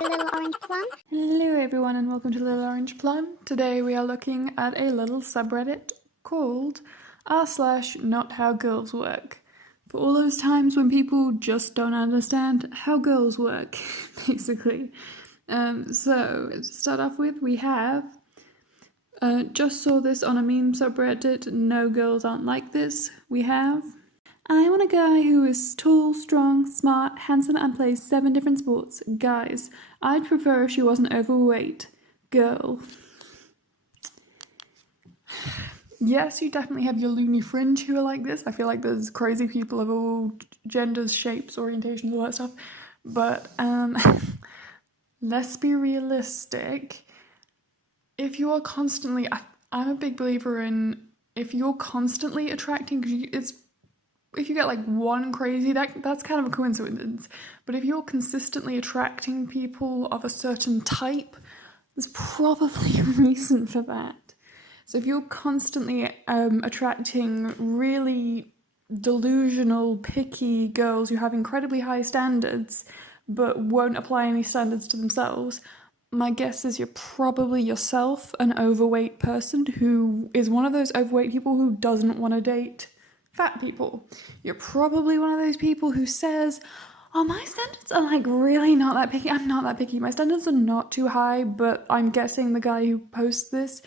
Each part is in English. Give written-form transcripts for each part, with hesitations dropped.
Little Orange Plum. Hello everyone and welcome to Little Orange Plum. Today we are looking at a little subreddit called r/nothowgirlswork. For all those times when people just don't understand how girls work, basically. So to start off with, we have just saw this on a meme subreddit, no girls aren't like this. We have I want a guy who is tall, strong, smart, handsome, and plays 7 different sports. Guys, I'd prefer if she wasn't overweight. Girl. Yes, you definitely have your loony fringe who are like this. I feel like there's crazy people of all genders, shapes, orientations, all that stuff. But let's be realistic. If you are constantly... I'm a big believer in if you're constantly attracting... If you get like one crazy, that's kind of a coincidence. But if you're consistently attracting people of a certain type, there's probably a reason for that. So if you're constantly attracting really delusional, picky girls who have incredibly high standards but won't apply any standards to themselves, my guess is you're probably yourself an overweight person who is one of those overweight people who doesn't want to date fat people. You're probably one of those people who says, oh, my standards are like really not that picky. I'm not that picky. My standards are not too high, but I'm guessing the guy who posts this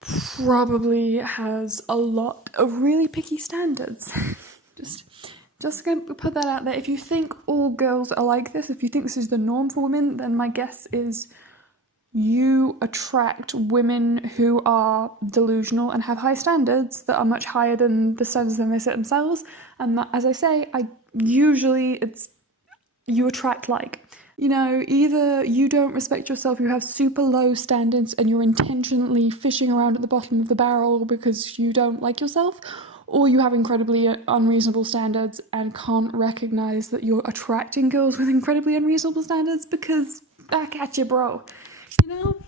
probably has a lot of really picky standards. just gonna put that out there. If you think all girls are like this, if you think this is the norm for women, then my guess is you attract women who are delusional and have high standards that are much higher than the standards that they set themselves. And that, as I say, it's you attract like, you know, either you don't respect yourself, you have super low standards and you're intentionally fishing around at the bottom of the barrel because you don't like yourself, or you have incredibly unreasonable standards and can't recognize that you're attracting girls with incredibly unreasonable standards, because back at you, bro. You know,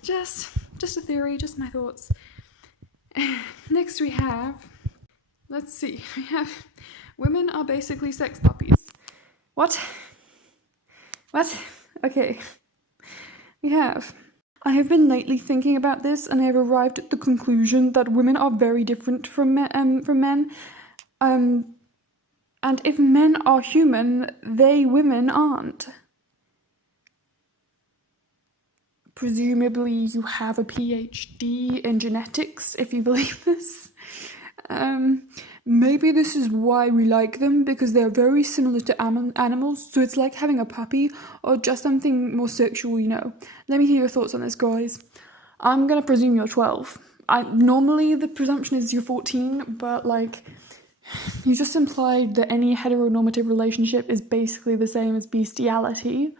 just a theory, just my thoughts. Next we have, let's see, we have women are basically sex puppies. What? Okay. We have, I have been lately thinking about this and I have arrived at the conclusion that women are very different from men. And if men are human, women aren't. Presumably you have a PhD in genetics, if you believe this. Maybe this is why we like them, because they're very similar to animals, so it's like having a puppy, or just something more sexual, you know. Let me hear your thoughts on this, guys. I'm gonna presume you're 12. Normally the presumption is you're 14, but like, you just implied that any hetero-normative relationship is basically the same as bestiality.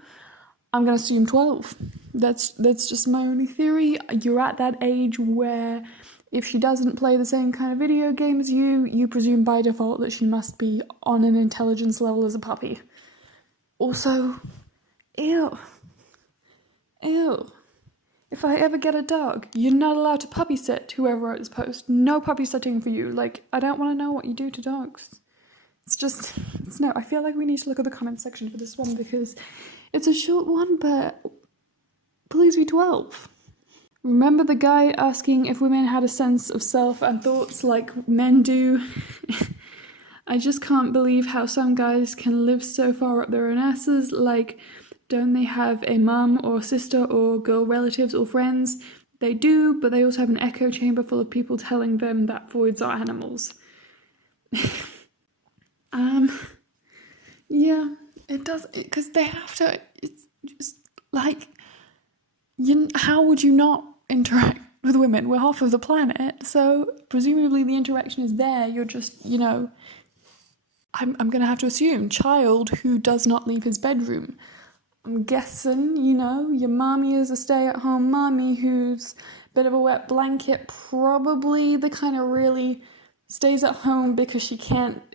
I'm gonna assume 12. That's just my only theory. You're at that age where if she doesn't play the same kind of video game as you presume by default that she must be on an intelligence level as a puppy. Also, ew. If I ever get a dog, you're not allowed to puppy sit whoever wrote this post. No puppy sitting for you. Like, I don't want to know what you do to dogs. No, I feel like we need to look at the comments section for this one because it's a short one, but please be 12. Remember the guy asking if women had a sense of self and thoughts like men do? I just can't believe how some guys can live so far up their own asses. Like, don't they have a mum or sister or girl relatives or friends? They do, but they also have an echo chamber full of people telling them that voids are animals. Yeah, it does, because they have to, it's just like, how would you not interact with women? We're half of the planet, so presumably the interaction is there. You're just, you know, I'm gonna have to assume, child who does not leave his bedroom. I'm guessing, you know, your mommy is a stay-at-home mommy who's a bit of a wet blanket, probably the kind of really stays at home because she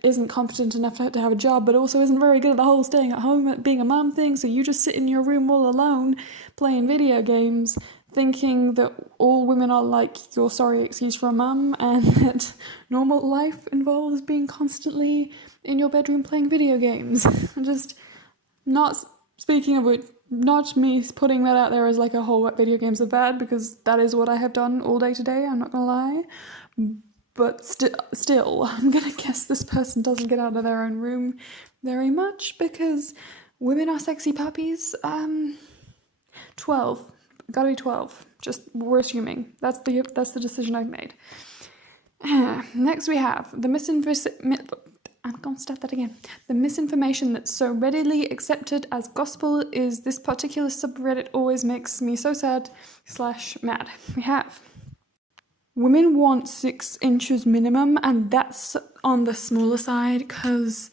isn't competent enough to have a job, but also isn't very good at the whole staying at home at being a mom thing, so you just sit in your room all alone playing video games thinking that all women are like your sorry excuse for a mum, and that normal life involves being constantly in your bedroom playing video games. Just not speaking of which, not me putting that out there as like a whole what video games are bad, because that is what I have done all day today, I'm not gonna lie. But still, I'm gonna guess this person doesn't get out of their own room very much, because women are sexy puppies. 12. Gotta be 12. Just, we're assuming. That's the decision I've made. Next we have the I'm gonna start that again. The misinformation that's so readily accepted as gospel is this particular subreddit always makes me so sad / mad. We have women want 6 inches minimum, and that's on the smaller side, because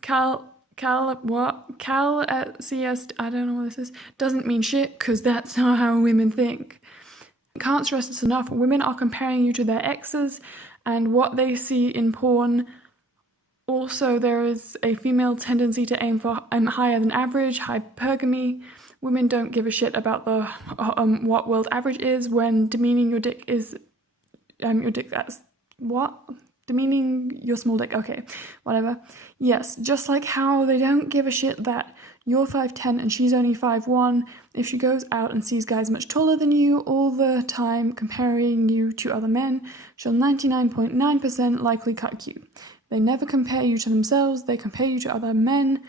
Cal at CS, I don't know what this is, doesn't mean shit, because that's not how women think. Can't stress this enough, women are comparing you to their exes and what they see in porn. Also, there is a female tendency to aim for higher than average, hypergamy. Women don't give a shit about the what world average is when demeaning your dick is your dick. That's what? Demeaning your small dick. Okay, whatever. Yes, just like how they don't give a shit that you're 5'10" and she's only 5'1". If she goes out and sees guys much taller than you all the time comparing you to other men, she'll 99.9% likely cut you. They never compare you to themselves, they compare you to other men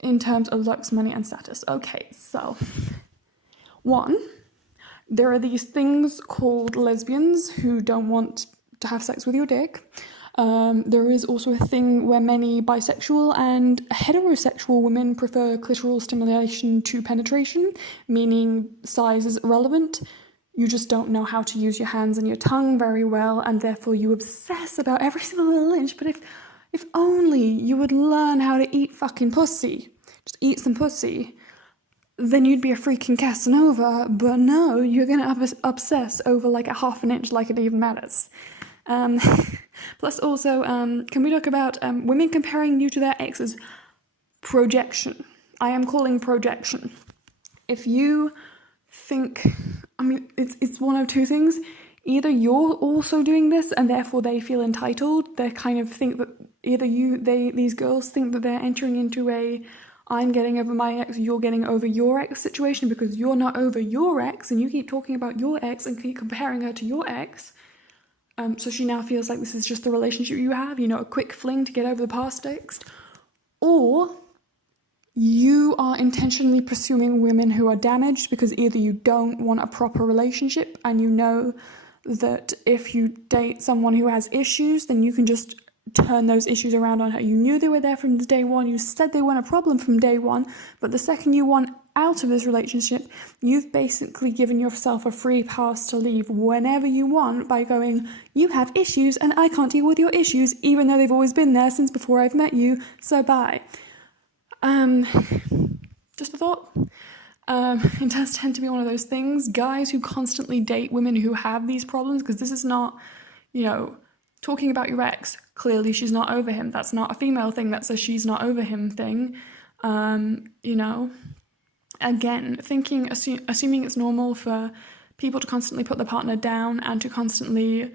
in terms of looks, money, and status. Okay, so 1, there are these things called lesbians who don't want to have sex with your dick. There is also a thing where many bisexual and heterosexual women prefer clitoral stimulation to penetration, meaning size is irrelevant. You just don't know how to use your hands and your tongue very well, and therefore you obsess about every single little inch. But if only you would learn how to eat fucking pussy, just eat some pussy, then you'd be a freaking Casanova. But no, you're gonna obsess over like a half an inch like it even matters. Plus also, can we talk about women comparing you to their exes? Projection. I am calling projection. If you think, I mean, it's one of two things. Either you're also doing this and therefore they feel entitled. They kind of think that these girls think that they're entering into a I'm getting over my ex, you're getting over your ex situation because you're not over your ex and you keep talking about your ex and keep comparing her to your ex. So she now feels like this is just the relationship you have, a quick fling to get over the past ex. Or you are intentionally pursuing women who are damaged because either you don't want a proper relationship and you know that if you date someone who has issues, then you can just turn those issues around on her. You knew they were there from day one. You said they weren't a problem from day one. But the second you want out of this relationship, you've basically given yourself a free pass to leave whenever you want by going, you have issues and I can't deal with your issues, even though they've always been there since before I've met you, so bye. Just a thought. It does tend to be one of those things. Guys who constantly date women who have these problems, because this is not, talking about your ex, clearly she's not over him. That's not a female thing, that's a she's not over him thing. Again, assuming it's normal for people to constantly put their partner down and to constantly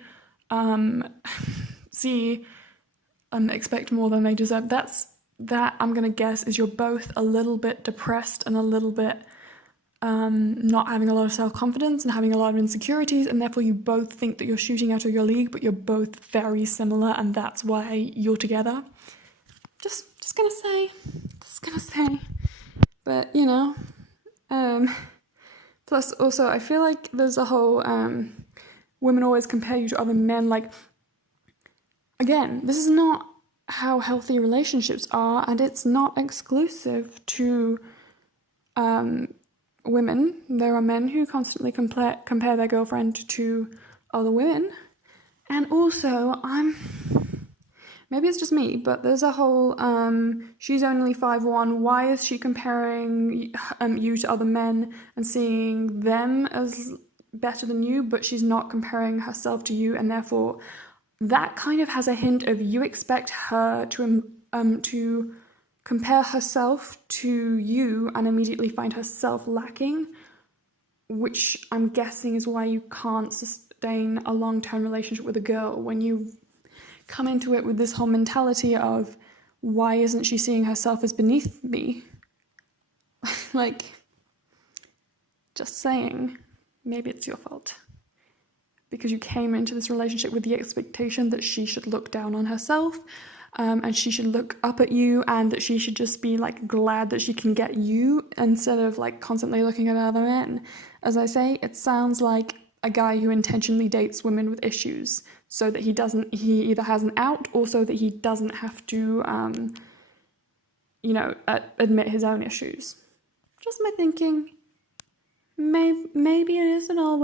expect more than they deserve. That I'm gonna guess is you're both a little bit depressed and a little bit not having a lot of self-confidence and having a lot of insecurities, and therefore you both think that you're shooting out of your league, but you're both very similar, and that's why you're together. Just gonna say. But, plus also I feel like there's a whole, women always compare you to other men. Like, again, this is not how healthy relationships are, and it's not exclusive to, women. There are men who constantly compare their girlfriend to other women. And also, maybe it's just me, but there's a whole, she's only 5'1", why is she comparing you to other men and seeing them as better than you, but she's not comparing herself to you, and therefore that kind of has a hint of you expect her to compare herself to you and immediately find herself lacking, which I'm guessing is why you can't sustain a long-term relationship with a girl when you come into it with this whole mentality of why isn't she seeing herself as beneath me? Like, just saying, maybe it's your fault. Because you came into this relationship with the expectation that she should look down on herself, and she should look up at you, and that she should just be like glad that she can get you instead of like constantly looking at other men. As I say, it sounds like a guy who intentionally dates women with issues so that he either has an out or so that he doesn't have to, admit his own issues. Just my thinking. Maybe it isn't all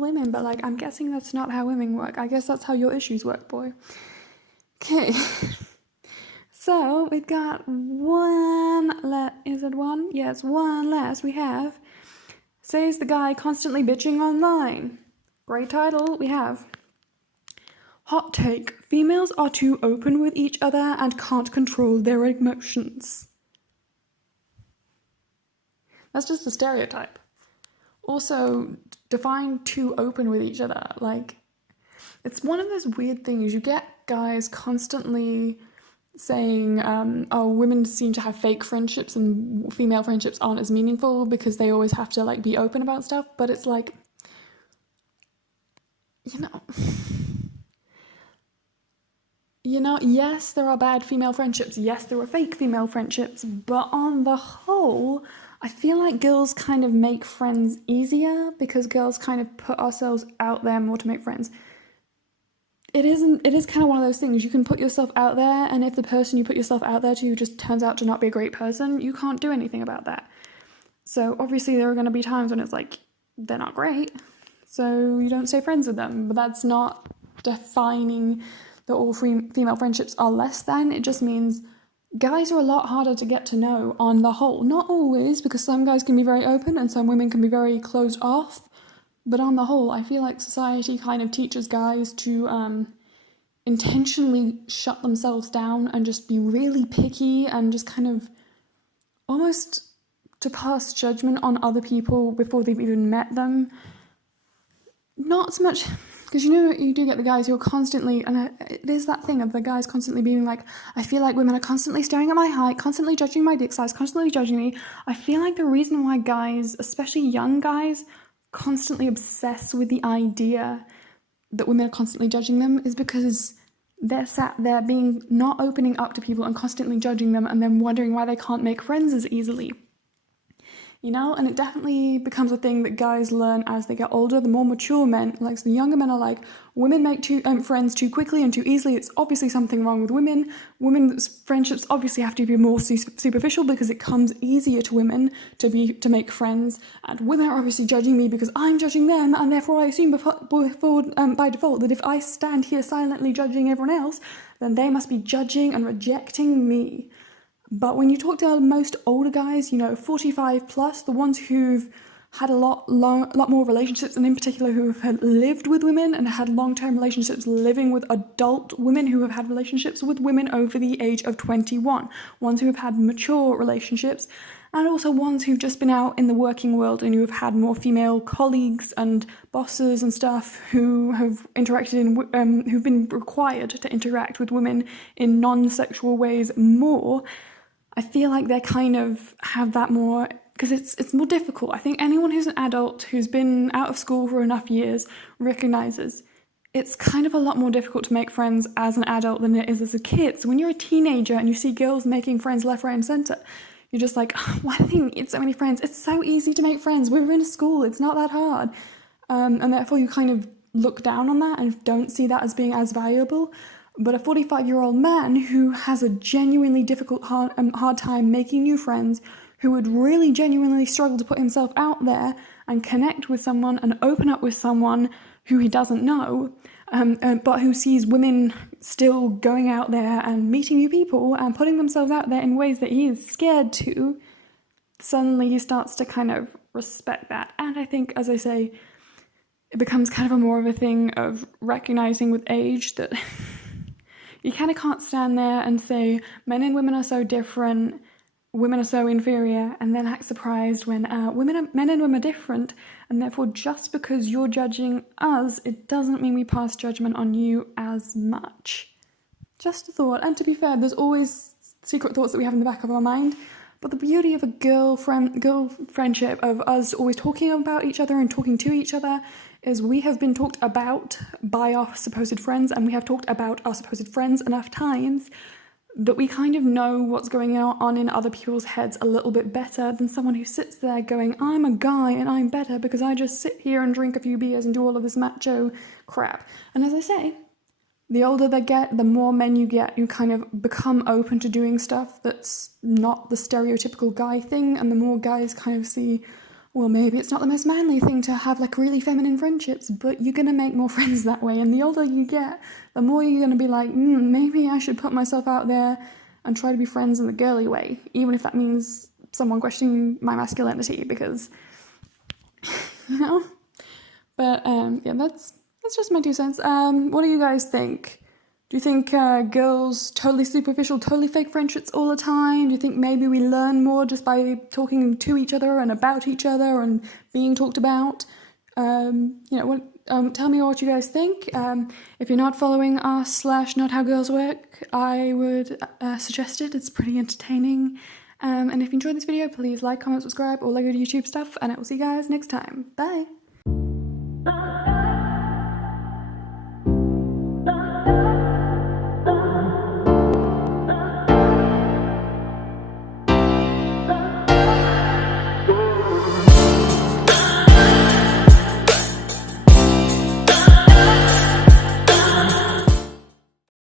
women, but like I'm guessing that's not how women work. I guess that's how your issues work, boy. Okay. So we've got is it one? Yes, one last. We have says the guy constantly bitching online. Great title. We have hot take. Females are too open with each other and can't control their emotions. That's just a stereotype. Also, define too open with each other. Like, it's one of those weird things. You get guys constantly saying, women seem to have fake friendships and female friendships aren't as meaningful because they always have to, like, be open about stuff. But it's like, yes, there are bad female friendships. Yes, there are fake female friendships. But on the whole, I feel like girls kind of make friends easier because girls kind of put ourselves out there more to make friends. It is kind of one of those things. You can put yourself out there, and if the person you put yourself out there to just turns out to not be a great person, you can't do anything about that. So obviously there are going to be times when it's like, they're not great, so you don't stay friends with them. But that's not defining that all female friendships are less than. It just means guys are a lot harder to get to know on the whole. Not always, because some guys can be very open and some women can be very closed off. But on the whole, I feel like society kind of teaches guys to intentionally shut themselves down and just be really picky and just kind of almost to pass judgment on other people before they've even met them. Not so much, because you do get the guys who are constantly, and it is that thing of the guys constantly being like, I feel like women are constantly staring at my height, constantly judging my dick size, constantly judging me. I feel like the reason why guys, especially young guys, constantly obsess with the idea that women are constantly judging them is because they're sat there being not opening up to people and constantly judging them and then wondering why they can't make friends as easily. And it definitely becomes a thing that guys learn as they get older. The more mature men, like the younger men, are like, women make friends too quickly and too easily. It's obviously something wrong with women. Women's friendships obviously have to be more superficial because it comes easier to women to make friends. And women are obviously judging me because I'm judging them, and therefore I assume by default that if I stand here silently judging everyone else, then they must be judging and rejecting me. But when you talk to most older guys, 45 plus, the ones who've had a lot more relationships, and in particular who have lived with women and had long-term relationships living with adult women who have had relationships with women over the age of 21, ones who have had mature relationships, and also ones who've just been out in the working world and who have had more female colleagues and bosses and stuff who have who've been required to interact with women in non-sexual ways more. I feel like they kind of have that more, because it's more difficult. I think anyone who's an adult who's been out of school for enough years recognizes it's kind of a lot more difficult to make friends as an adult than it is as a kid. So when you're a teenager and you see girls making friends left, right, and centre, you're just like, why do they need so many friends? It's so easy to make friends. We're in a school. It's not that hard. And therefore you kind of look down on that and don't see that as being as valuable. But a 45-year-old man who has a genuinely difficult, hard time making new friends, who would really genuinely struggle to put himself out there and connect with someone and open up with someone who he doesn't know, but who sees women still going out there and meeting new people and putting themselves out there in ways that he is scared to, suddenly he starts to kind of respect that. And I think, as I say, it becomes kind of more of a thing of recognizing with age that you kind of can't stand there and say men and women are so different, women are so inferior, and then act surprised when men and women are different, and therefore just because you're judging us, it doesn't mean we pass judgment on you as much. Just a thought. And to be fair, there's always secret thoughts that we have in the back of our mind, But the beauty of a girl friendship, of us always talking about each other and talking to each other, is we have been talked about by our supposed friends, and we have talked about our supposed friends enough times that we kind of know what's going on in other people's heads a little bit better than someone who sits there going, I'm a guy and I'm better because I just sit here and drink a few beers and do all of this macho crap. And as I say, the older they get, the more men you get, you kind of become open to doing stuff that's not the stereotypical guy thing, and the more guys kind of see, well, maybe it's not the most manly thing to have like really feminine friendships, but you're gonna make more friends that way. And the older you get, the more you're gonna be like, maybe I should put myself out there and try to be friends in the girly way, even if that means someone questioning my masculinity, because, you know. But yeah, that's just my 2 cents. What do you guys think? Do you think girls totally superficial, totally fake friendships all the time? Do you think maybe we learn more just by talking to each other and about each other and being talked about? Tell me what you guys think. If you're not following us / Not How Girls Work, I would suggest it. It's pretty entertaining. And if you enjoyed this video, please like, comment, subscribe, all the good YouTube stuff, and I will see you guys next time. Bye!